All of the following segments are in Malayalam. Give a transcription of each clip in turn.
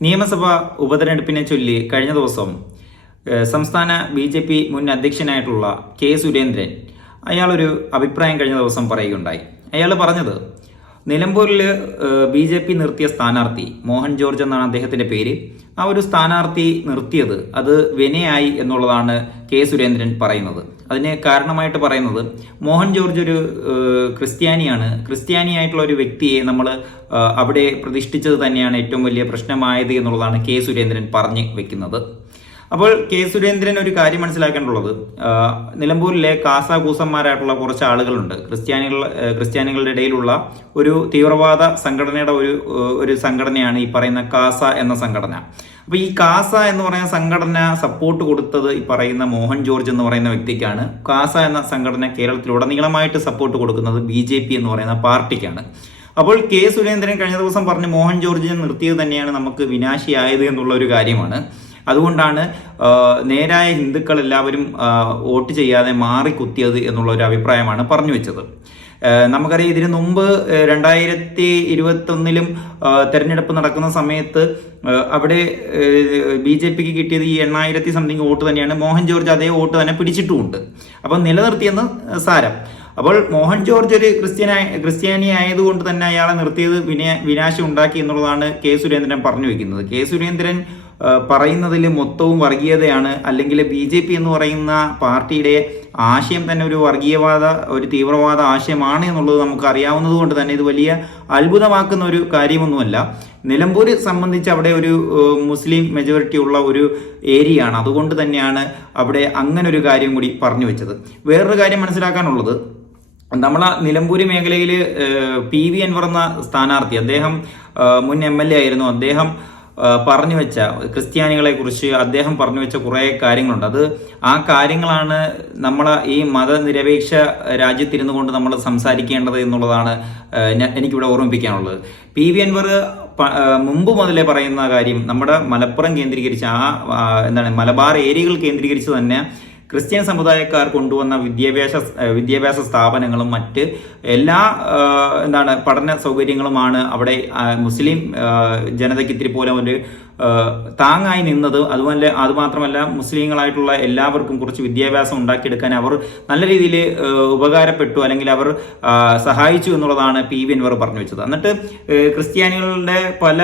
നിയമസഭാ ഉപതെരഞ്ഞെടുപ്പിനെ ചൊല്ലി കഴിഞ്ഞ ദിവസം സംസ്ഥാന ബി ജെ പി മുൻ അധ്യക്ഷനായിട്ടുള്ള കെ സുരേന്ദ്രൻ അയാളൊരു അഭിപ്രായം കഴിഞ്ഞ ദിവസം പറയുകയുണ്ടായി. അയാൾ പറഞ്ഞത് നിലമ്പൂരിൽ ബി ജെ പി നിർത്തിയ സ്ഥാനാർത്ഥി മോഹൻ ജോർജ് എന്നാണ് അദ്ദേഹത്തിന്റെ പേര്. ആ ഒരു സ്ഥാനാർത്ഥി നിർത്തിയത് അത് വിനയായി എന്നുള്ളതാണ് കെ സുരേന്ദ്രൻ പറയുന്നത്. അതിന് കാരണമായിട്ട് പറയുന്നത് മോഹൻ ജോർജ് ഒരു ക്രിസ്ത്യാനിയാണ്. ക്രിസ്ത്യാനിയായിട്ടുള്ള ഒരു വ്യക്തിയെ നമ്മൾ അവിടെ പ്രതിഷ്ഠിച്ചത് തന്നെയാണ് ഏറ്റവും വലിയ പ്രശ്നമായത് എന്നുള്ളതാണ് കെ സുരേന്ദ്രൻ പറഞ്ഞു വെക്കുന്നത്. അപ്പോൾ കെ സുരേന്ദ്രൻ ഒരു കാര്യം മനസ്സിലാക്കേണ്ടുള്ളത് നിലമ്പൂരിലെ കാസാകൂസന്മാരായിട്ടുള്ള കുറച്ച് ആളുകളുണ്ട്. ക്രിസ്ത്യാനികൾ ക്രിസ്ത്യാനികളുടെ ഇടയിലുള്ള ഒരു തീവ്രവാദ സംഘടനയുടെ ഒരു ഒരു സംഘടനയാണ് ഈ പറയുന്ന കാസ എന്ന സംഘടന. അപ്പോൾ ഈ കാസ എന്ന് പറയുന്ന സംഘടന സപ്പോർട്ട് കൊടുത്തത് ഈ പറയുന്ന മോഹൻ ജോർജ് എന്ന് പറയുന്ന വ്യക്തിക്കാണ്. കാസ എന്ന സംഘടന കേരളത്തിലുടനീളമായിട്ട് സപ്പോർട്ട് കൊടുക്കുന്നത് ബി എന്ന് പറയുന്ന പാർട്ടിക്കാണ്. അപ്പോൾ കെ സുരേന്ദ്രൻ കഴിഞ്ഞ ദിവസം പറഞ്ഞ് മോഹൻ ജോർജിനെ നിർത്തിയത് തന്നെയാണ് നമുക്ക് വിനാശിയായത് എന്നുള്ള ഒരു കാര്യമാണ്. അതുകൊണ്ടാണ് നേരായ ഹിന്ദുക്കൾ എല്ലാവരും വോട്ട് ചെയ്യാതെ മാറി കുത്തിയത് എന്നുള്ള ഒരു അഭിപ്രായമാണ് പറഞ്ഞു വെച്ചത്. നമുക്കറിയാം ഇതിനു മുമ്പ് രണ്ടായിരത്തി ഇരുപത്തൊന്നിലും തെരഞ്ഞെടുപ്പ് നടക്കുന്ന സമയത്ത് അവിടെ ബി ജെ പിക്ക് കിട്ടിയത് ഈ എണ്ണായിരത്തി സംതിങ് വോട്ട് തന്നെയാണ്. മോഹൻ ജോർജ് അതേ വോട്ട് തന്നെ പിടിച്ചിട്ടുമുണ്ട്. അപ്പം നിലനിർത്തിയെന്ന് സാരം. അപ്പോൾ മോഹൻ ജോർജ് ഒരു ക്രിസ്ത്യനായ ക്രിസ്ത്യാനി ആയതുകൊണ്ട് തന്നെ അയാളെ നിർത്തിയത് വിന വിനാശം ഉണ്ടാക്കി എന്നുള്ളതാണ് കെ സുരേന്ദ്രൻ പറഞ്ഞു വെക്കുന്നത്. കെ സുരേന്ദ്രൻ പറയുന്നതിൽ മൊത്തവും വർഗീയതയാണ്. അല്ലെങ്കിൽ ബി ജെ പി എന്ന് പറയുന്ന പാർട്ടിയുടെ ആശയം തന്നെ ഒരു വർഗീയവാദ ഒരു തീവ്രവാദ ആശയമാണ് എന്നുള്ളത് നമുക്ക് അറിയാവുന്നത് കൊണ്ട് തന്നെ ഇത് വലിയ അത്ഭുതമാക്കുന്ന ഒരു കാര്യമൊന്നുമല്ല. നിലമ്പൂര് സംബന്ധിച്ച് അവിടെ ഒരു മുസ്ലിം മെജോറിറ്റി ഉള്ള ഒരു ഏരിയ ആണ് അതുകൊണ്ട് തന്നെയാണ് അവിടെ അങ്ങനെ ഒരു കാര്യം കൂടി പറഞ്ഞു വെച്ചത്. വേറൊരു കാര്യം മനസ്സിലാക്കാനുള്ളത്. നമ്മളെ നിലമ്പൂര് മേഖലയിൽ പി വി എൻവർ എന്ന സ്ഥാനാർത്ഥി അദ്ദേഹം മുൻ എം എൽ എ ആയിരുന്നു. അദ്ദേഹം പറഞ്ഞു വെച്ച ക്രിസ്ത്യാനികളെ കുറിച്ച് അദ്ദേഹം പറഞ്ഞു വെച്ച കുറേ കാര്യങ്ങളുണ്ട്. അത് ആ കാര്യങ്ങളാണ് നമ്മൾ ഈ മതനിരപേക്ഷ രാജ്യത്തിരുന്നു കൊണ്ട് നമ്മൾ സംസാരിക്കേണ്ടത് എന്നുള്ളതാണ് എനിക്കിവിടെ ഓർമ്മിപ്പിക്കാനുള്ളത്. പി വി അൻവർ മുമ്പ് മുതലേ പറയുന്ന കാര്യം നമ്മുടെ മലപ്പുറം കേന്ദ്രീകരിച്ച് ആ, എന്താണ് മലബാർ ഏരിയകൾ കേന്ദ്രീകരിച്ച് തന്നെ ക്രിസ്ത്യൻ സമുദായക്കാർ കൊണ്ടുവന്ന വിദ്യാഭ്യാസ വിദ്യാഭ്യാസ സ്ഥാപനങ്ങളും മറ്റ് എല്ലാ എന്താണ് പഠന സൗകര്യങ്ങളുമാണ് അവിടെ മുസ്ലിം ജനതയ്ക്ക് ഇത്തിരി പോലെ ഒരു താങ്ങായി നിന്നത്. അതുപോലെ അതുമാത്രമല്ല മുസ്ലിങ്ങളായിട്ടുള്ള എല്ലാവർക്കും കുറച്ച് വിദ്യാഭ്യാസം ഉണ്ടാക്കിയെടുക്കാൻ അവർ നല്ല രീതിയിൽ ഉപകാരപ്പെട്ടു അല്ലെങ്കിൽ അവർ സഹായിച്ചു എന്നുള്ളതാണ് പി വി അൻവർ പറഞ്ഞു വെച്ചത്. എന്നിട്ട് ക്രിസ്ത്യാനികളുടെ പല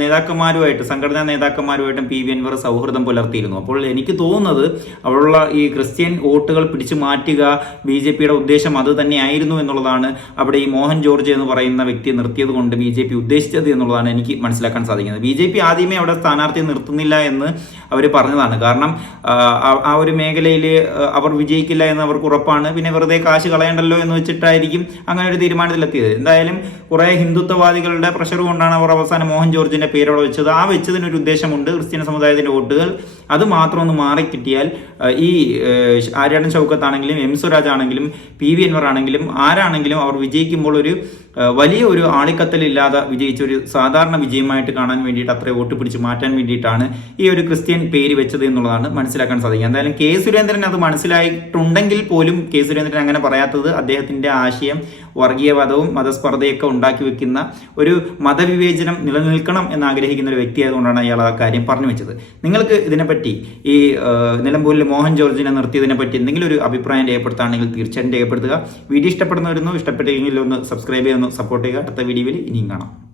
നേതാക്കന്മാരുമായിട്ട് സംഘടനാ നേതാക്കന്മാരുമായിട്ടും പി വി അൻവർ സൗഹൃദം പുലർത്തിയിരുന്നു. അപ്പോൾ എനിക്ക് തോന്നുന്നത് അവിടെയുള്ള ഈ ക്രിസ്ത്യൻ വോട്ടുകൾ പിടിച്ചു മാറ്റുക ബി ജെ പിയുടെ ഉദ്ദേശം അത് തന്നെയായിരുന്നു എന്നുള്ളതാണ് അവിടെ ഈ മോഹൻ ജോർജ് എന്ന് പറയുന്ന വ്യക്തി നിർത്തിയത് കൊണ്ട് ബി ജെ പി ഉദ്ദേശിച്ചത് എന്നുള്ളതാണ് എനിക്ക് മനസ്സിലാക്കാൻ സാധിക്കുന്നത്. ബി ജെ പി ആദ്യമേ അവിടെ സ്ഥാനാർത്ഥി നിർത്തുന്നില്ല എന്ന് അവർ പറഞ്ഞതാണ്. കാരണം ആ ഒരു മേഖലയിൽ അവർ വിജയിക്കില്ല എന്ന് അവർക്ക് ഉറപ്പാണ്. പിന്നെ വെറുതെ കാശ് കളയണ്ടല്ലോ എന്ന് വെച്ചിട്ടായിരിക്കും അങ്ങനെ ഒരു തീരുമാനത്തിലെത്തിയത്. എന്തായാലും കുറേ ഹിന്ദുത്വവാദികളുടെ പ്രഷർ കൊണ്ടാണ് അവർ അവസാനം മോഹൻ ജോർജിന്റെ പേരോടെ വെച്ചത്. ആ വെച്ചതിനൊരു ഉദ്ദേശമുണ്ട് ക്രിസ്ത്യൻ സമുദായത്തിന്റെ വോട്ടുകൾ. അത് മാത്രം ഒന്ന് മാറി കിട്ടിയാൽ ഈ ആര്യാടൻ ചൗക്കത്ത് ആണെങ്കിലും എം സ്വരാജ് ആണെങ്കിലും പി വി അൻവർ ആണെങ്കിലും ആരാണെങ്കിലും അവർ വിജയിക്കുമ്പോൾ ഒരു വലിയ ഒരു ആളിക്കത്തലില്ലാതെ വിജയിച്ച ഒരു സാധാരണ വിജയമായിട്ട് കാണാൻ വേണ്ടിയിട്ട് അത്ര വോട്ട് പിടിച്ച് മാറ്റാൻ വേണ്ടിയിട്ടാണ് ഈ ഒരു ക്രിസ്ത്യൻ പേര് വെച്ചത് എന്നുള്ളതാണ് മനസ്സിലാക്കാൻ സാധിക്കുക. എന്തായാലും കെ സുരേന്ദ്രൻ അത് മനസ്സിലായിട്ടുണ്ടെങ്കിൽ പോലും കെ സുരേന്ദ്രൻ അങ്ങനെ പറയാത്തത് അദ്ദേഹത്തിന്റെ ആശയം വർഗീയവാദവും മതസ്പർദ്ധയൊക്കെ ഉണ്ടാക്കി വെക്കുന്ന ഒരു മതവിവേചനം നിലനിൽക്കണം എന്ന് ആഗ്രഹിക്കുന്ന ഒരു വ്യക്തി ആയതുകൊണ്ടാണ് അയാൾ ആ കാര്യം പറഞ്ഞു വെച്ചത്. നിങ്ങൾക്ക് ഇതിനെപ്പറ്റി ഈ നിലമ്പൂരിൽ മോഹൻ ജോർജിനെ നിർത്തിയതിനെ പറ്റി എന്തെങ്കിലും ഒരു അഭിപ്രായം രേഖപ്പെടുത്തുകയാണെങ്കിൽ തീർച്ചയായും രേഖപ്പെടുത്തുക. വീഡിയോ ഇഷ്ടപ്പെടുന്നവരുന്നു ഇഷ്ടപ്പെട്ടില്ലെങ്കിൽ ഒന്ന് സബ്സ്ക്രൈബ് ചെയ്യുന്നു സപ്പോർട്ട് ചെയ്യുക. അടുത്ത വീഡിയോയിൽ ഇനിയും കാണാം.